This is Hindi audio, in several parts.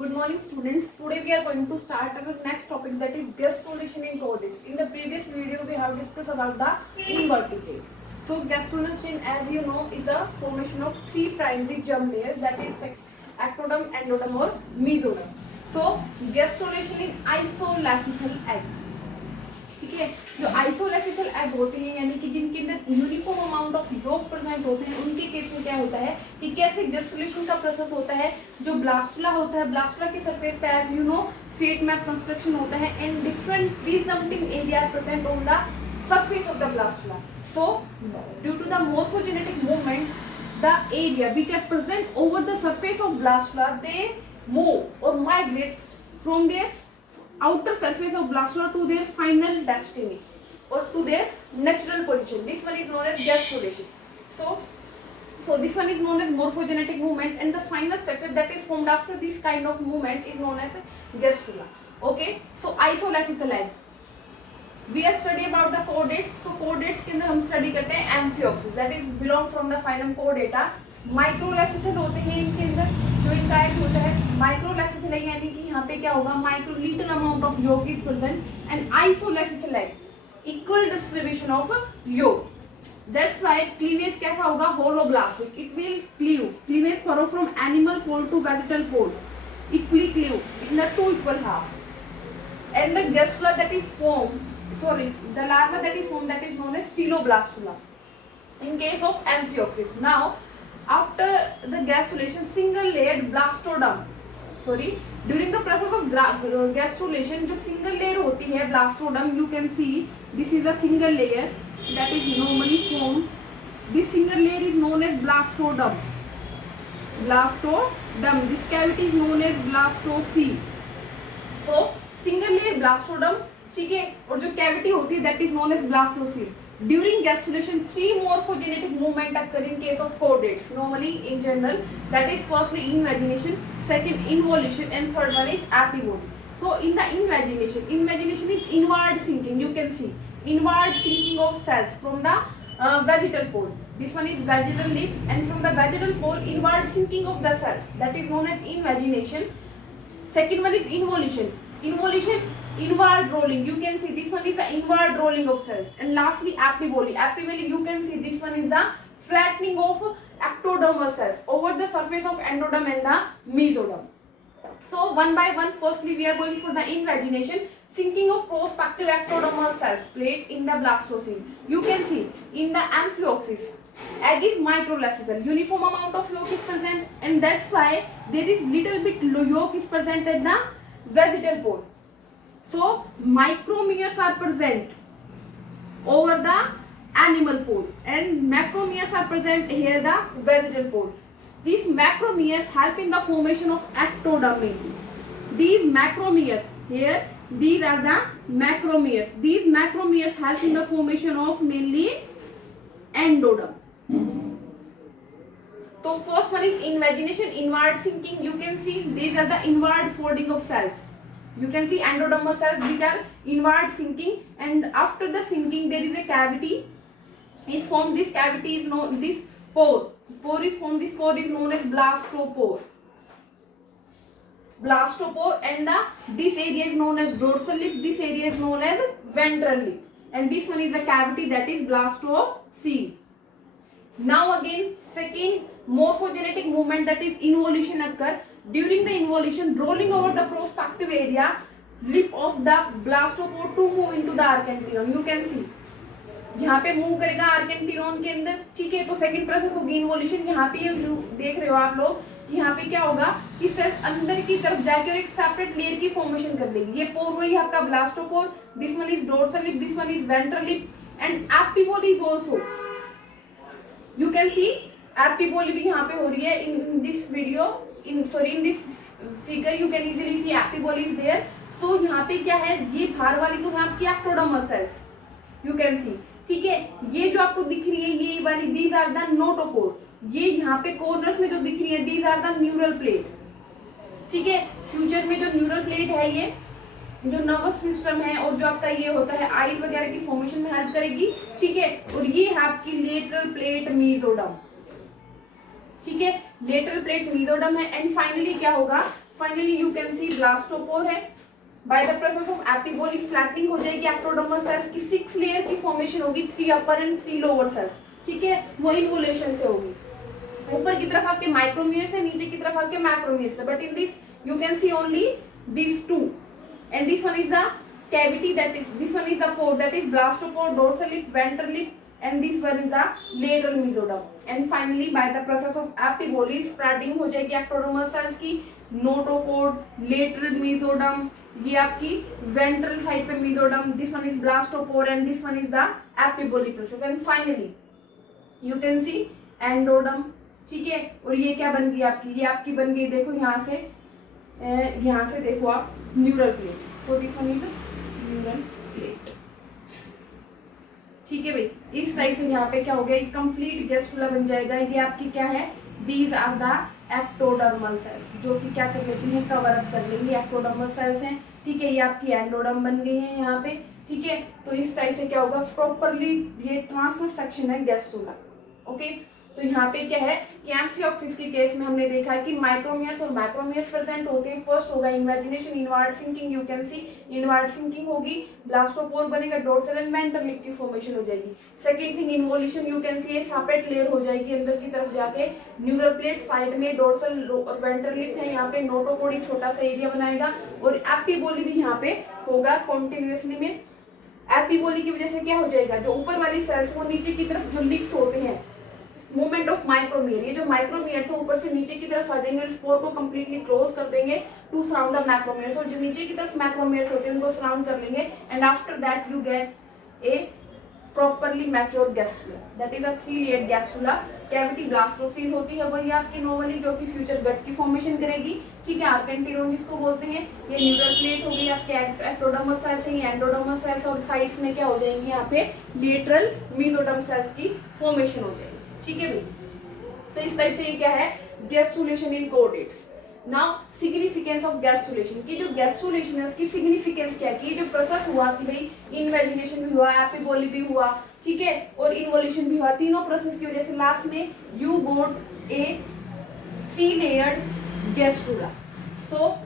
Good morning, students. Today we are going to start our next topic, that is gastrulation in chordates. In the previous video we have discussed about the invertebrates. So gastrulation, as you know, is a formation of three primary germ layers, that is ectoderm, endoderm or mesoderm. So gastrulation in isolacetal egg. ठीक है, जो आइसोलेसिकल एग होते हैं यानी कि जिनके अंदर यूनिफॉर्म अमाउंट ऑफ योग प्रेजेंट होते हैं, उनके केस में क्या होता है कि कैसे गैस्ट्रुलेशन का प्रोसेस होता है. जो ब्लास्टुला होता है, ब्लास्टुला के सरफेस पे as you know fate map construction होता है and different presumptive area present on the surface of the blastula. So due to the morphogenetic movements, the area which are present over the surface of blastula, they move or migrate from their outer surface of blastula to their final destiny or to their natural position. This one is known as gastrulation. So this one is known as morphogenetic movement, and the final structure that is formed after this kind of movement is known as gastrula. Okay, so isolacetal egg. We are study about the chordates. So chordates के अंदर हम study करते हैं amphioxys, that is belong from the phylum Chordata. Microlecithal होते हैं इनके अंदर, जो इनका एग होता है माइक्रोलेसिथल है, यानी कि यहाँ पे क्या होगा, micro little amount of yolk is present and isolecithal egg equal distribution of yolk. That's why cleavage कैसा होगा, holoblastic. It will cleavage follow from animal pole to vegetal pole, equally cleave in the two equal half. And the gastrula that is formed, the larva that is formed, that is known as philoblastula in case of amphioxys. Now after the gastrulation, single layered blastoderm, during the process of gastrulation जो single layer होती है blastoderm, you can see this is a single layer that is normally formed. This single layer is known as blastoderm. This cavity is known as blastocoel. So single layer blastoderm, ठीक है, और जो कैविटी होती है that is known as blastocoel. During gastrulation, three morphogenetic movement occur in case of chordates. Normally, in general, that is firstly invagination, second involution, and third one is apivoly. So, in the invagination is inward sinking. You can see inward sinking of cells from the vegetal pole. This one is vegetal lip, and from the vegetal pole, inward sinking of the cells. That is known as invagination. Second one is involution. Inward rolling, you can see this one is the inward rolling of cells. And lastly apivoly, you can see this one is the flattening of ectodermal cells over the surface of endoderm and the mesoderm. So one by one, firstly we are going for the invagination, sinking of prospective ectodermal cells plate in the blastocoel. You can see in the amphioxys, egg is microleसिथल, uniform amount of yolk is present, and that's why there is little bit yolk is present at the vegetal pole. So micromeres are present over the animal pole and macromeres are present here the vegetal pole. These macromeres help in the formation of ectoderm mainly. These macromeres here, these are the macromeres. These macromeres help in the formation of mainly endoderm. So first one is invagination, inward sinking. You can see these are the inward folding of cells. You can see endodermal cells which are inward sinking, and after the sinking there is a cavity is formed. This cavity is known, this pore is formed. This pore is known as blastopore, and this area is known as dorsal lip, this area is known as ventral lip, and this one is the cavity that is blastocoel. Now again second morphogenetic movement, that is involution occur. During the involution, rolling over the prospective area lip of the blastopore to move into the archenteron. You can see यहाँ पे मूव करेगा आर्केंटिनोन के अंदर, ठीक है. तो सेकंड प्रोसेस होगी इन्वोल्यूशन. यहाँ पे ये देख रहे हो आप लोग, यहाँ पे क्या होगा कि सेल्स अंदर की तरफ जाके और एक सेपरेट लेयर की फॉर्मेशन कर देगी. ये पोर हुई आपका blastopore, this one is dorsal lip, this one is ventral lip, and epiboly is also. You can see epiboly भी यहाँ पे हो रही है in this video. in this figure you can easily see apivoly is there. So यहाँ पे क्या है, ये बाहर वाली तो है आपकी ectodermal cells, you can see, ठीक है. ये जो आपको दिख रही है ये वाली, these are the notochord. ये यहाँ पे कॉर्नर्स में जो दिख रही है these are the neural plate, ठीक है. फ्यूचर में जो न्यूरल प्लेट है ये जो नर्वस सिस्टम है और जो आपका ये होता है आईज वगैरह की फॉर्मेशन में हेल्प करेगी, ठीक है. और ये है आपकी लेटरल प्लेट मेसोडर्म, ठीक है. लेटरल प्लेट मेसोडर्म है. एंड फाइनली क्या होगा, finally you can C blastopore है, बाय द प्रोसेस ऑफ एपिबोलिक फ्लैटिंग हो जाएगी एक्टोडर्मल सेल्स की, 6 लेयर की फॉर्मेशन होगी, 3 अपर एंड 3 लोअर सेल्स, ठीक है, वो इन्वोल्यूशन से होगी। ऊपर की तरफ आपके माइक्रोमियर्स है, नीचे की तरफ आपके मैक्रोमियर्स है, but in this you can C only these two, and this one is the cavity, that is this one is the pore, that is blastopore, dorsal lip, ventral lip, and this one is the lateral mesoderm, and finally by the process of epiboly spreading हो जाएगी एक्टोडर्मल सेल्स की, नोटोकोड, लेटरल मेसोडर्म, ये आपकी वेंट्रल साइड पे mesoderm, this one is blastopore and this one is the epiboly process, and finally you can see endoderm, ठीक है। और ये क्या बन गई आपकी, ये आपकी बन गई, देखो यहाँ से देखो आप neural plate, so this one is neural plate, ठीक है भाई। इस टाइप से यहाँ पे क्या हो गया, कंप्लीट गैस्ट्रुला बन जाएगा। ये आपकी क्या है, these are the ectodermal cells, जो कि क्या कर लेती हैं, कवर अप कर लेंगी, एक्टोडर्मल सेल्स हैं, ठीक है। ये आपकी एंडोडर्म बन गई है यहाँ पे, ठीक है। तो इस टाइप से क्या होगा, प्रॉपरली ये ट्रांसवर्स सेक्शन है गैस्ट्रुला, ओके। तो यहाँ पे क्या है कि एम्फियोक्सिस के केस में हमने देखा है कि माइक्रोमियर्स और मैक्रोमियर्स प्रेजेंट होते हैं। फर्स्ट होगा invagination, inward sinking, you can see inward sinking होगी, ब्लास्टोपोर बनेगा, डोर्सल एंड वेंट्रल लिप की फॉर्मेशन हो जाएगी। Second thing involution, you can see separate layer हो जाएगी अंदर की तरफ जाके, न्यूरल प्लेट साइड में, डोर्सल और वेंट्रल लिप है यहाँ पे, नोटोकोड छोटा सा एरिया बनाएगा, और एपिबोली भी यहाँ पे होगा कॉन्टिन्यूसली में। एपिबोली की वजह से क्या हो जाएगा, जो ऊपर वाली सेल्स वो नीचे की तरफ जो लिप्स होते हैं, मूवमेंट ऑफ माइक्रोमियर, ये जो माइक्रोमियर से ऊपर से नीचे की तरफ आ जाएंगे और स्पोर को कंप्लीटली क्लोज कर देंगे टू सराउंड द मैक्रोमियर्स, और जो नीचे की तरफ मैक्रोमियर्स होते हैं उनको सराउंड कर लेंगे, and after that you get A properly mature gastrula, that is a 3 layered gastrula. Cavity blastocoel होती है वही आपकी नॉर्मली, जो कि फ्यूचर गट की फॉर्मेशन करेगी, ठीक है। आर्केंटिरोन जिसको बोलते हैं, ये न्यूरल प्लेट होगी आपके, एक्टोडर्मल सेल्स है, एंडोडर्मल सेल्स, और साइड्स में क्या हो जाएंगे यहाँ पे लेटरल मेसोडर्म सेल्स की फॉर्मेशन हो जाएगी, ठीक है भाई। तो इस टाइप से ये क्या है, gastrulation in coordinates. Now significance of gastrulation की, जो गैस्ट्रुलेशन है उसकी सिग्निफिकेंस क्या है कि जो प्रोसेस हुआ कि भाई इन्वेजिनेशन भी हुआ, एपिबोली भी हुआ, ठीक है, और इन्वोल्यूशन भी हुआ, तीनों प्रोसेस की वजह से लास्ट में you got a 3 layered gastrula. So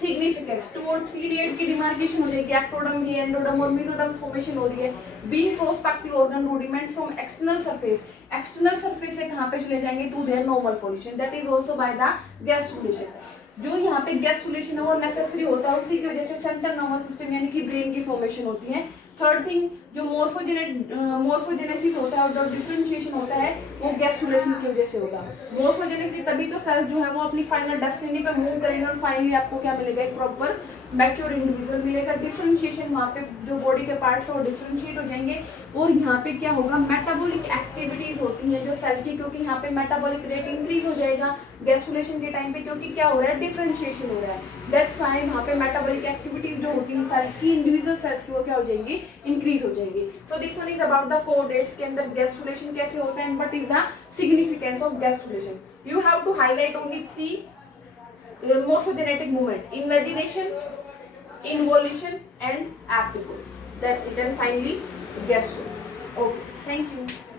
significance 2 और 3 लेयर की डिमार्केशन हो जाएगी, एक्टोडर्म, एंडोडर्म और मेसोडर्म फॉर्मेशन हो रही है। Being prospective organ rudiment from external surface, external surface से कहां पे चले जाएंगे, to their normal position, that is also by the gastrulation. जो यहाँ पे गैस्ट्रुलेशन है वो नेसेसरी होता है, उसी की वजह से सेंट्रल नर्वस सिस्टम यानी कि ब्रेन की फॉर्मेशन होती है। थर्ड थिंग, जो मोर्फोजेनेसिस होता है और जो डिफरेंशिएशन होता है वो गैस्ट्रुलेशन की वजह से होगा। मोर्फोजेनेसिस तभी तो सेल्स जो है वो अपनी फाइनल डेस्टिनी पे मूव करेंगे और फाइनली आपको क्या मिलेगा, एक प्रॉपर मैच्योर इंडिविजुअल मिलेगा। डिफरेंशिएशन, वहाँ पे जो बॉडी के पार्ट्स है वो डिफरेंशिएट हो जाएंगे, और यहाँ पे क्या होगा, मेटाबॉलिक एक्टिविटीज होती हैं जो सेल की, क्योंकि यहाँ पे मेटाबॉलिक रेट इंक्रीज हो जाएगा गैस्ट्रुलेशन के टाइम पे, क्योंकि क्या हो रहा है, डिफरेंशिएशन हो रहा है, दैट्स व्हाई यहाँ पे मेटाबॉलिक एक्टिविटीज जो होती हैं सेल की, इंडिविजुअल सेल्स की, वो क्या हो जाएंगी, इंक्रीज हो जाएंगी। So this one is about the coordinates के अंदर गैस्ट्रुलेशन कैसे होता है and what is the significance of gastrulation. You have to highlight only 3 morphogenetic movement: invagination, involution and apoptosis. That's it, and finally gastro. Okay, thank you.